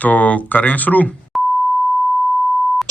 तो करें शुरू।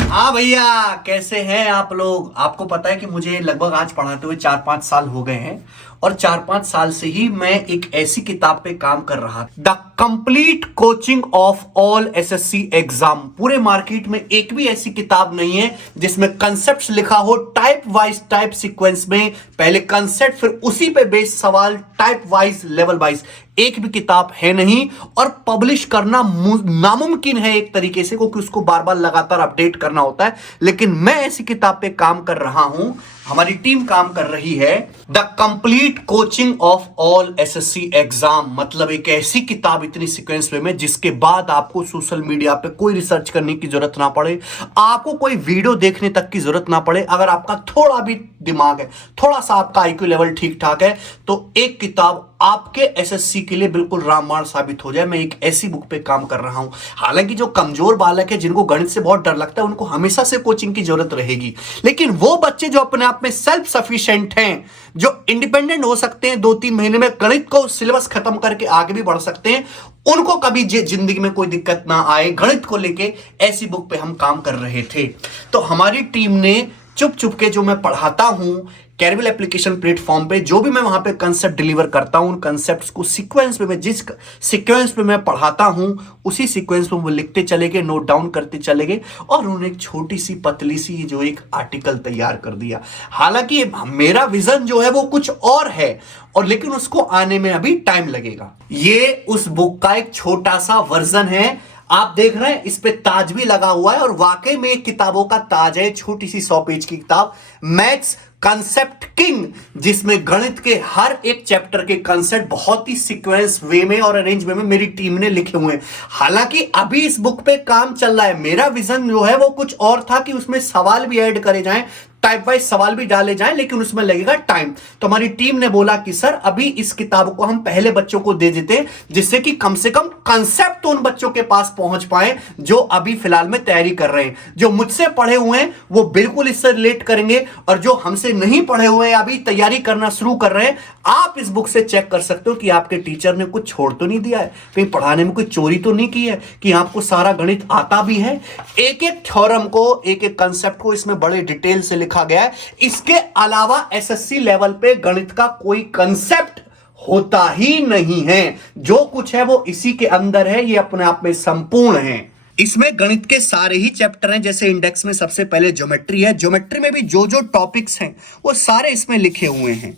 हाँ भैया, कैसे हैं आप लोग। आपको पता है कि मुझे लगभग आज पढ़ाते हुए 4-5 साल हो गए हैं और 4-5 साल से ही मैं एक ऐसी किताब पे काम कर रहा, the complete coaching of all SSC exam. पूरे मार्केट में एक भी ऐसी किताब नहीं है जिसमें कंसेप्ट लिखा हो टाइप वाइज, टाइप सीक्वेंस में, पहले कंसेप्ट फिर उसी पे बेस्ड सवाल, टाइप वाइज, लेवल वाइज। एक भी किताब है नहीं और पब्लिश करना नामुमकिन है एक तरीके से, क्योंकि उसको बार बार लगातार अपडेट करना होता है। लेकिन मैं ऐसी किताब पे काम कर रहा हूं, हमारी टीम काम कर रही है, the complete coaching of all SSC exam. मतलब एक ऐसी किताब इतनी सीक्वेंस में जिसके बाद आपको सोशल मीडिया पे कोई रिसर्च करने की जरूरत ना पड़े, आपको कोई वीडियो देखने तक की जरूरत ना पड़े। अगर आपका थोड़ा भी दिमाग है, थोड़ा सा आपका आईक्यू लेवल ठीक ठाक है, तो एक किताब आपके एसएससी के लिए बिल्कुल रामबाण साबित हो जाए। मैं एक ऐसी बुक पे काम कर रहा हूं। हालांकि जो कमजोर बालक है, जिनको गणित से बहुत डर लगता है, उनको हमेशा से कोचिंग की जरूरत रहेगी। लेकिन वो बच्चे जो अपने आप में सेल्फ सफिशिएंट हैं, जो इंडिपेंडेंट हो सकते हैं, 2-3 महीने में गणित को सिलेबस खत्म करके आगे भी बढ़ सकते हैं, उनको कभी जिंदगी में कोई दिक्कत ना आए, गणित को लेके ऐसी बुक पे हम काम कर रहे थे। तो हमारी टीम ने चुप चुप के, जो मैं पढ़ाता हूं कैरबिल एप्लीकेशन प्लेटफॉर्म पे, जो भी मैं वहां पे कंसेप्ट डिलीवर करता हूं, उन कंसेप्ट्स को सीक्वेंस पे, मैं जिस सीक्वेंस पे मैं पढ़ाता हूं उसी सीक्वेंस पे वो लिखते चले गए, नोट डाउन करते चले गए और उन्होंने एक छोटी सी पतली सी जो एक आर्टिकल तैयार कर दिया। हालांकि मेरा विजन जो है वो कुछ और है, और लेकिन उसको आने में अभी टाइम लगेगा। ये उस बुक का एक छोटा सा वर्जन है। आप देख रहे हैं इस पे ताज भी लगा हुआ है, और वाकई में किताबों का ताज है। छोटी सी 100 पेज की किताब, मैथ्स कंसेप्ट किंग, जिसमें गणित के हर एक चैप्टर के कंसेप्ट बहुत ही सीक्वेंस वे में और अरेंज वे में मेरी टीम ने लिखे हुए हैं। हालांकि अभी इस बुक पे काम चल रहा है। मेरा विजन जो है वो कुछ और था कि उसमें सवाल भी ऐड करे जाएं, टाइप वाइज सवाल भी डाले जाएं, लेकिन उसमें लगेगा टाइम। तो हमारी टीम ने बोला कि सर अभी इस किताब को हम पहले बच्चों को दे देते, जिससे कि कम से कम कंसेप्ट तो उन बच्चों के पास पहुंच पाए जो अभी फिलहाल में तैयारी कर रहे हैं। जो मुझसे पढ़े हुए हैं वो बिल्कुल इससे रिलेट करेंगे, और जो हमसे नहीं पढ़े हुए हैं, अभी तैयारी करना शुरू कर रहे हैं, आप इस बुक से चेक कर सकते हो कि आपके टीचर ने कुछ छोड़ तो नहीं दिया है, कहीं पढ़ाने में कोई चोरी तो नहीं की है, कि आपको सारा गणित आता भी है। एक एक थ्योरम को, एक एक कंसेप्ट को इसमें बड़े डिटेल से लिखा गया है। इसके अलावा एसएससी लेवल पे गणित का कोई कंसेप्ट होता ही नहीं है। जो कुछ है वो इसी के अंदर है, ये अपने आप में संपूर्ण है। इसमें गणित के सारे ही चैप्टर हैं। जैसे इंडेक्स में सबसे पहले ज्योमेट्री है, ज्योमेट्री में भी जो जो टॉपिक्स हैं वो सारे इसमें लिखे हुए हैं।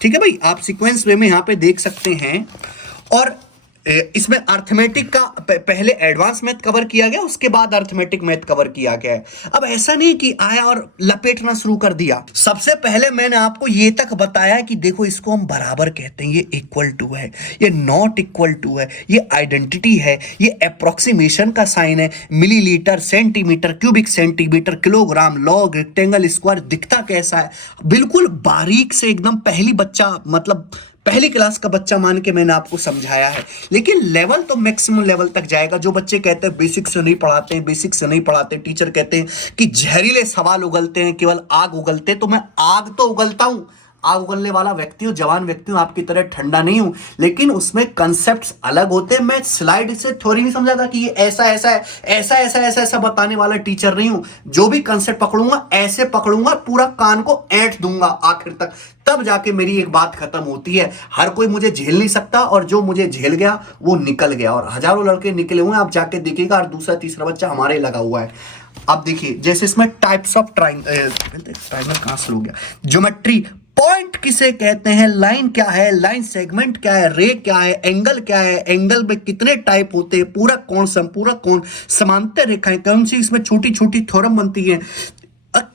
ठीक है भाई, आप सीक्वेंस वे में यहां पे देख सकते हैं। और इसमें अर्थमेटिक का पहले एडवांस मैथ कवर किया गया, उसके बाद अर्थमेटिक मैथ कवर किया गया है। अब ऐसा नहीं कि आया और लपेटना शुरू कर दिया। सबसे पहले मैंने आपको ये तक बताया कि देखो इसको हम बराबर कहते हैं, ये इक्वल टू है, ये नॉट इक्वल टू है, ये आइडेंटिटी है, ये अप्रोक्सीमेशन का साइन है, millilitre, centimetre, cubic centimetre, kilogram, log, rectangle, square दिखता कैसा है, बिल्कुल बारीक से एकदम पहली बच्चा, मतलब पहली क्लास का बच्चा मान के मैंने आपको समझाया है। लेकिन लेवल तो मैक्सिमम लेवल तक जाएगा। जो बच्चे कहते हैं बेसिक से नहीं पढ़ाते हैं, बेसिक से नहीं पढ़ाते, टीचर कहते हैं कि जहरीले सवाल उगलते हैं, केवल आग उगलते हैं, तो मैं आग तो उगलता हूं, आग उगलने वाला व्यक्ति हूं, जवान व्यक्ति हूं, आपकी तरह ठंडा नहीं हूं। लेकिन उसमें कंसेप्ट्स अलग होते हैं। मैं स्लाइड से थोड़ी नहीं समझाता कि ये ऐसा ऐसा है, ऐसा ऐसा ऐसा ऐसा बताने वाला टीचर नहीं हूं। जो भी कंसेप्ट पकड़ूंगा ऐसे पकड़ूंगा, पूरा कान को ऐंठ दूंगा आखिर तक, तब जाके मेरी एक बात खत्म होती है। हर कोई मुझे झेल नहीं सकता, और जो मुझे झेल गया वो निकल गया। और हजारों लड़के निकले हुए हैं, आप जाके देखिएगा, और दूसरा तीसरा बच्चा हमारे लगा हुआ है। अब देखिए, जैसे इसमें टाइप्स ऑफ ट्राइंगल कहां से हो गया, ज्योमेट्री, पॉइंट किसे कहते हैं, लाइन क्या है, लाइन सेगमेंट क्या है, रे क्या है, एंगल क्या है, एंगल में कितने टाइप होते हैं, पूरा कोण, संपूरक कोण, समांतर रेखाएं, कौन सी इसमें छोटी छोटी थ्योरम बनती है।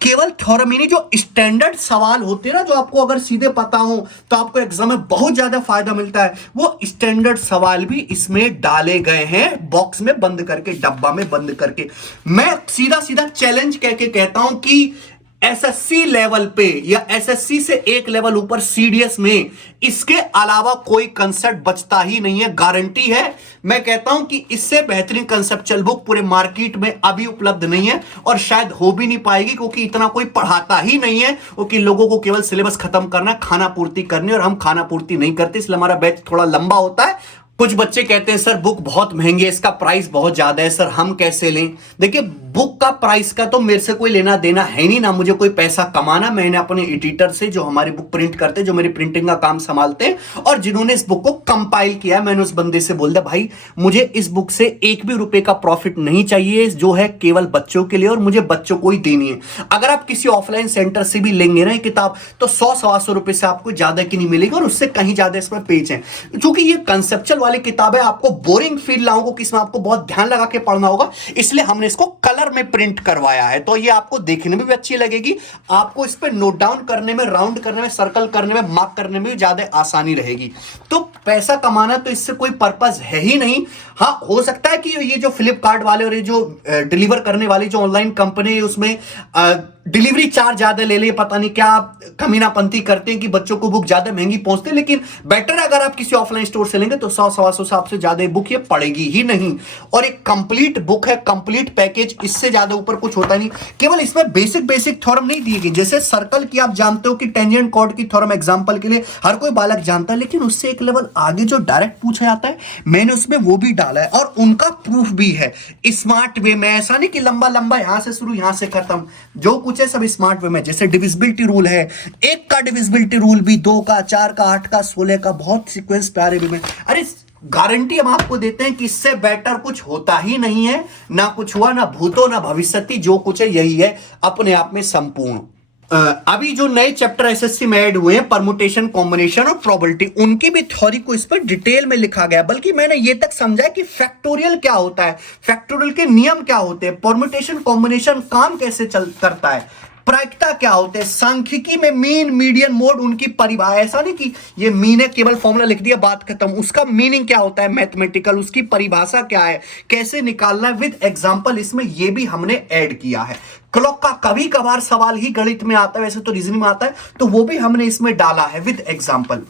केवल थ्योरम ही नहीं, जो स्टैंडर्ड सवाल होते हैं ना, जो आपको अगर सीधे पता हो तो आपको एग्जाम में बहुत ज्यादा फायदा मिलता है, वो स्टैंडर्ड सवाल भी इसमें डाले गए हैं, बॉक्स में बंद करके, डब्बा में बंद करके। मैं सीधा सीधा चैलेंज कह के कहता हूं कि एसएससी लेवल पे या एसएससी से एक लेवल ऊपर सीडीएस में इसके अलावा कोई कंसेप्ट बचता ही नहीं है, गारंटी है। मैं कहता हूं कि इससे बेहतरीन कंसेप्चुअल बुक पूरे मार्केट में अभी उपलब्ध नहीं है, और शायद हो भी नहीं पाएगी, क्योंकि इतना कोई पढ़ाता ही नहीं है। क्योंकि लोगों को केवल सिलेबस खत्म करना, खाना पूर्ति करनी, और हम खाना पूर्ति नहीं करते, इसलिए हमारा बैच थोड़ा लंबा होता है। कुछ बच्चे कहते हैं सर बुक बहुत महंगी है, इसका प्राइस बहुत ज्यादा है, सर हम कैसे लें? देखिए, बुक का प्राइस का तो मेरे से कोई लेना देना है नहीं, ना मुझे कोई पैसा कमाना। मैंने अपने एडिटर से, जो हमारी बुक प्रिंट करते हैं, जो मेरी प्रिंटिंग का काम संभालते हैं और जिन्होंने इस बुक को कंपाइल किया, मैंने उस बंदे से बोल दिया भाई मुझे इस बुक से एक भी रुपए का प्रॉफिट नहीं चाहिए, जो है केवल बच्चों के लिए और मुझे बच्चों को ही देनी है। अगर आप किसी ऑफलाइन सेंटर से भी लेंगे ना ये किताब तो 100-125 रुपए से आपको ज्यादा की नहीं मिलेगी और उससे कहीं ज्यादा इसमें पेज है। क्योंकि ये कंसेप्चुअल वाली किताब है, आपको बोरिंग फील ना होगा कि इसमें आपको बहुत ध्यान लगा के पढ़ना होगा, इसलिए हमने इसको कलर में प्रिंट करवाया है। तो ये आपको देखने में भी अच्छी लगेगी, आपको इस पर नोट डाउन करने में, राउंड करने में, सर्कल करने में, मार्क करने में भी ज्यादा आसानी रहेगी। तो पैसा कमाना तो इससे कोई पर्पस है ही नहीं। हाँ, हो सकता है कि ये जो फ्लिपकार्ट वाले और ये जो डिलीवर करने वाली जो ऑनलाइन कंपनी है उसमें डिलीवरी चार्ज ज्यादा ले ले, पता नहीं क्या कमीनापंती करते हैं कि बच्चों को बुक ज्यादा महंगी पहुंचते हैं। लेकिन बेटर अगर आप किसी ऑफलाइन स्टोर से लेंगे तो 100-125 से ज्यादा बुक ये पड़ेगी ही नहीं। और एक कंप्लीट बुक है, कंप्लीट पैकेज, इससे ज्यादा ऊपर कुछ होता नहीं। केवल इसमें बेसिक थ्योरम नहीं दी गई, जैसे सर्कल की आप जानते हो कि टेंजेंट कॉर्ड की थ्योरम एग्जांपल के लिए हर कोई बालक जानता है, लेकिन उससे एक लेवल आगे जो डायरेक्ट पूछा जाता है, मैंने उसमें वो भी डाला है और उनका प्रूफ भी है स्मार्ट वे में। ऐसा नहीं कि लंबा लंबा यहां से शुरू यहां से खत्म, जो कुछ है सब स्मार्ट वे में। जैसे डिविजिबिलिटी रूल है, 1 का डिविजिबिलिटी रूल भी, 2 का, 4 का, 8 का, 16 का, बहुत सीक्वेंस प्यारे वे में। अरे गारंटी हम आपको देते हैं कि इससे बेटर कुछ होता ही नहीं है, ना कुछ हुआ, ना भूतो ना भविष्यति, जो कुछ है यही है अपने आप में संपूर्ण। अभी जो नए चैप्टर एसएससी में ऐड हुए हैं, परमुटेशन, कॉम्बिनेशन और प्रोबेबिलिटी, उनकी भी थ्योरी को इस पर डिटेल में लिखा गया। बल्कि मैंने ये तक समझा कि फैक्टोरियल क्या होता है, फैक्टोरियल के नियम क्या होते हैं, परमुटेशन कॉम्बिनेशन काम कैसे करता है, प्रायिकता क्या होते हैं, सांख्यिकी में मीन, मीडियन, मोड, उनकी परिभाषा। ऐसा नहीं कि ये मीन है केवल फॉर्मूला लिख दिया बात खत्म, उसका मीनिंग क्या होता है मैथमेटिकल, उसकी परिभाषा क्या है, कैसे निकालना है, विद एग्जांपल इसमें ये भी हमने ऐड किया है। क्लॉक का कभी कभार सवाल ही गणित में आता है, वैसे तो रीजनिंग में आता है, तो वो भी हमने इसमें डाला है विद एग्जांपल।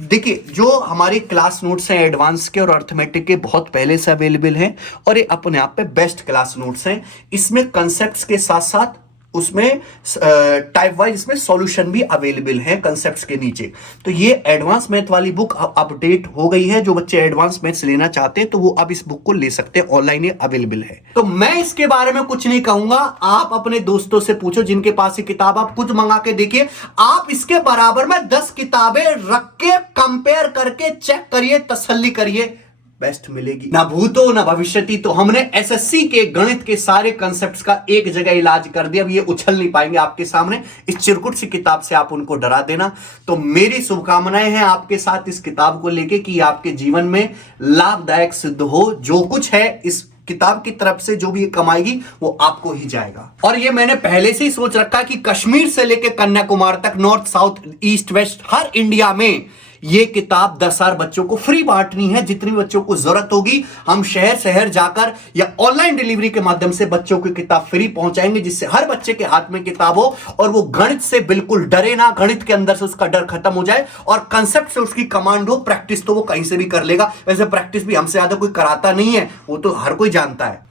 देखिए, जो हमारे क्लास नोट्स हैं एडवांस के और अर्थमेटिक के बहुत पहले से अवेलेबल हैं और ये अपने आप पे बेस्ट क्लास नोट्स हैं। इसमें कंसेप्ट्स के साथ साथ उसमें टाइप वाइज इसमें सॉल्यूशन भी अवेलेबल है कंसेप्ट्स के नीचे। तो ये एडवांस मैथ वाली बुक अपडेट हो गई है। जो बच्चे एडवांस मैथ्स लेना चाहते हैं तो वो अब इस बुक को ले सकते हैं, ऑनलाइन ये अवेलेबल है। तो मैं इसके बारे में कुछ नहीं कहूंगा, आप अपने दोस्तों से पूछो जिनके पास ये किताब, आप खुद मंगा के देखिए। आप इसके बराबर में 10 किताबें रख के कंपेयर करके चेक करिए, तसल्ली करिए, बेस्ट मिलेगी। ना भूतो ना भविष्यति। तो हमने एसएससी के गणित के सारे कंसेप्ट्स का एक जगह इलाज कर दिया। अब ये उछल नहीं पाएंगे आपके सामने, इस चिरकुट सी किताब से आप उनको डरा देना। तो मेरी शुभकामनाएं हैं आपके साथ इस किताब को लेके कि आपके जीवन में लाभदायक सिद्ध हो। जो कुछ है इस किताब की तरफ से जो भी कमाएगी वो आपको ही जाएगा। और ये मैंने पहले से ही सोच रखा कि कश्मीर से लेकर कन्याकुमारी तक, नॉर्थ, साउथ, ईस्ट, वेस्ट, हर इंडिया में ये किताब 10,000 बच्चों को फ्री बांटनी है। जितनी बच्चों को जरूरत होगी हम शहर शहर जाकर या ऑनलाइन डिलीवरी के माध्यम से बच्चों को किताब फ्री पहुंचाएंगे, जिससे हर बच्चे के हाथ में किताब हो और वो गणित से बिल्कुल डरे ना, गणित के अंदर से उसका डर खत्म हो जाए और कंसेप्ट से उसकी कमांड हो। प्रैक्टिस तो वो कहीं से भी कर लेगा, वैसे प्रैक्टिस भी हमसे ज्यादा कोई कराता नहीं है, वो तो हर कोई जानता है।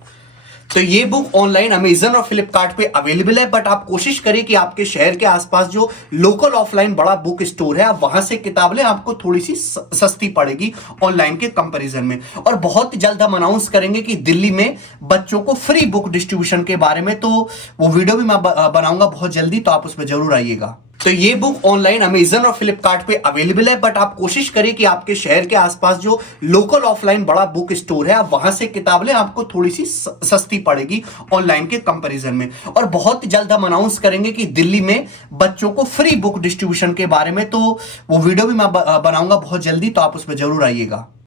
तो ये बुक ऑनलाइन अमेजन और फ्लिपकार्ट पे अवेलेबल है, बट आप कोशिश करिए कि आपके शहर के आसपास जो लोकल ऑफलाइन बड़ा बुक स्टोर है आप वहां से किताब लें, आपको थोड़ी सी सस्ती पड़ेगी ऑनलाइन के कंपैरिजन में। और बहुत जल्द हम अनाउंस करेंगे कि दिल्ली में बच्चों को फ्री बुक डिस्ट्रीब्यूशन के बारे में, तो वो वीडियो भी मैं बनाऊंगा बहुत जल्दी, तो आप उसमें जरूर आइएगा। तो ये बुक ऑनलाइन अमेजन और फ्लिपकार्ट पे अवेलेबल है, बट आप कोशिश करिए कि आपके शहर के आसपास जो लोकल ऑफलाइन बड़ा बुक स्टोर है आप वहां से किताब लें, आपको थोड़ी सी सस्ती पड़ेगी ऑनलाइन के कंपैरिजन में। और बहुत जल्द हम अनाउंस करेंगे कि दिल्ली में बच्चों को फ्री बुक डिस्ट्रीब्यूशन के बारे में, तो वो वीडियो भी मैं बनाऊंगा बहुत जल्दी, तो आप उसमें जरूर आइएगा।